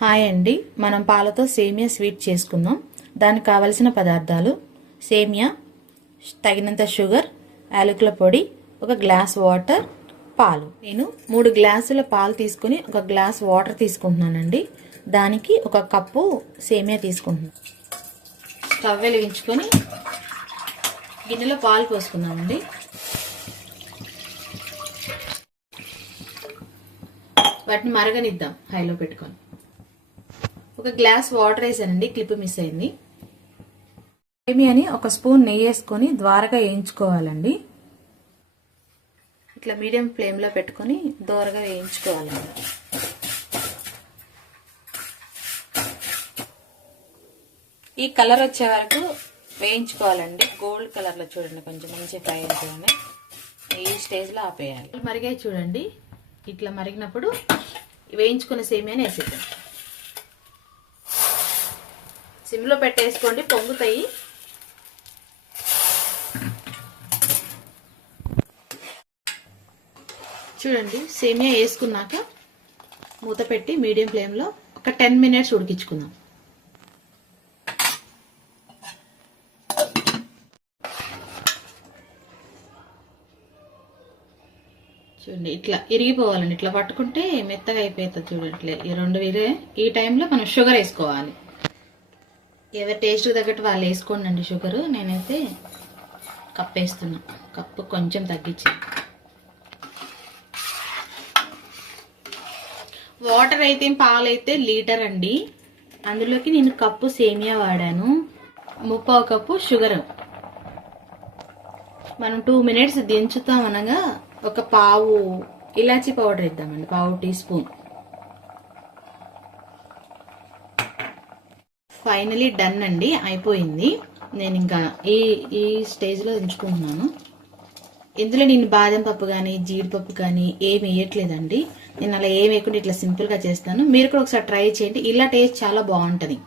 Hi అండి, మనం పాలతో సేమియా స్వీట్ చేసుకుందాం. దానికి కావలసిన పదార్థాలు: సేమియా, తగినంత షుగర్, యాలకుల పొడి, ఒక గ్లాస్ వాటర్, పాలు. నేను 3 గ్లాసుల పాలు తీసుకుని 1 గ్లాస్ వాటర్ తీసుకుంటున్నానండి. దానికి 1 కప్పు సేమియా తీసుకుంటున్నాను. స్టవ్ వెలిగించుకొని గిన్నెలో పాలు పోసుకున్నామండి. వాటిని మరగనిద్దాం హైలో పెట్టుకొని. 1 గ్లాస్ వాటర్ వేసానండి, క్లిప్ మిస్ అయింది. సేమియాని 1 స్పూన్ నెయ్యి వేసుకొని ద్వారగా వేయించుకోవాలండి. ఇట్లా మీడియం ఫ్లేమ్లో పెట్టుకొని దోరగా వేయించుకోవాలండి. ఈ కలర్ వచ్చే వరకు వేయించుకోవాలండి. గోల్డ్ కలర్లో చూడండి, కొంచెం మంచి ఫ్రై అయిపోయింది. ఈ స్టేజ్లో ఆపేయాలి. మరిగాయి చూడండి, ఇట్లా మరిగినప్పుడు వేయించుకున్న సేమియాని వేసేద్దాం. సిమ్లో పెట్టేసుకోండి, పొంగుతాయి. చూడండి, సేమియా వేసుకున్నాక మూత పెట్టి మీడియం ఫ్లేమ్లో ఒక 10 మినిట్స్ ఉడికించుకుందాం. చూడండి, ఇట్లా ఇరిగిపోవాలండి. ఇట్లా పట్టుకుంటే మెత్తగా అయిపోతుంది. చూడండి, ఈ 2 విరే. ఈ టైంలో మనం షుగర్ వేసుకోవాలి. ఎవరి టేస్ట్ తగ్గట్టు వాళ్ళు వేసుకోండి షుగరు. నేనైతే కప్ వేస్తున్నా. కప్పు కొంచెం తగ్గించి. వాటర్ అయితే పాలైతే లీటర్ అండి. అందులోకి నేను కప్పు సేమియా వాడాను, 3/4 కప్పు షుగర్. మనం 2 మినిట్స్ దించుతాం అనగా 1 పావు ఇలాచీ పౌడర్ ఇద్దామండి, 1/2 టీ స్పూన్. ఫైనలీ డన్ అండి, అయిపోయింది. నేను ఇంకా ఈ స్టేజ్లో దించుకుంటున్నాను. ఇందులో నేను బాదం పప్పు కానీ జీడిపప్పు కానీ ఏమి వేయట్లేదండి. నేను అలా ఏమి వేయకుండా ఇట్లా సింపుల్గా చేస్తాను. మీరు కూడా ఒకసారి ట్రై చేయండి. ఇలా టేస్ట్ చాలా బాగుంటుంది.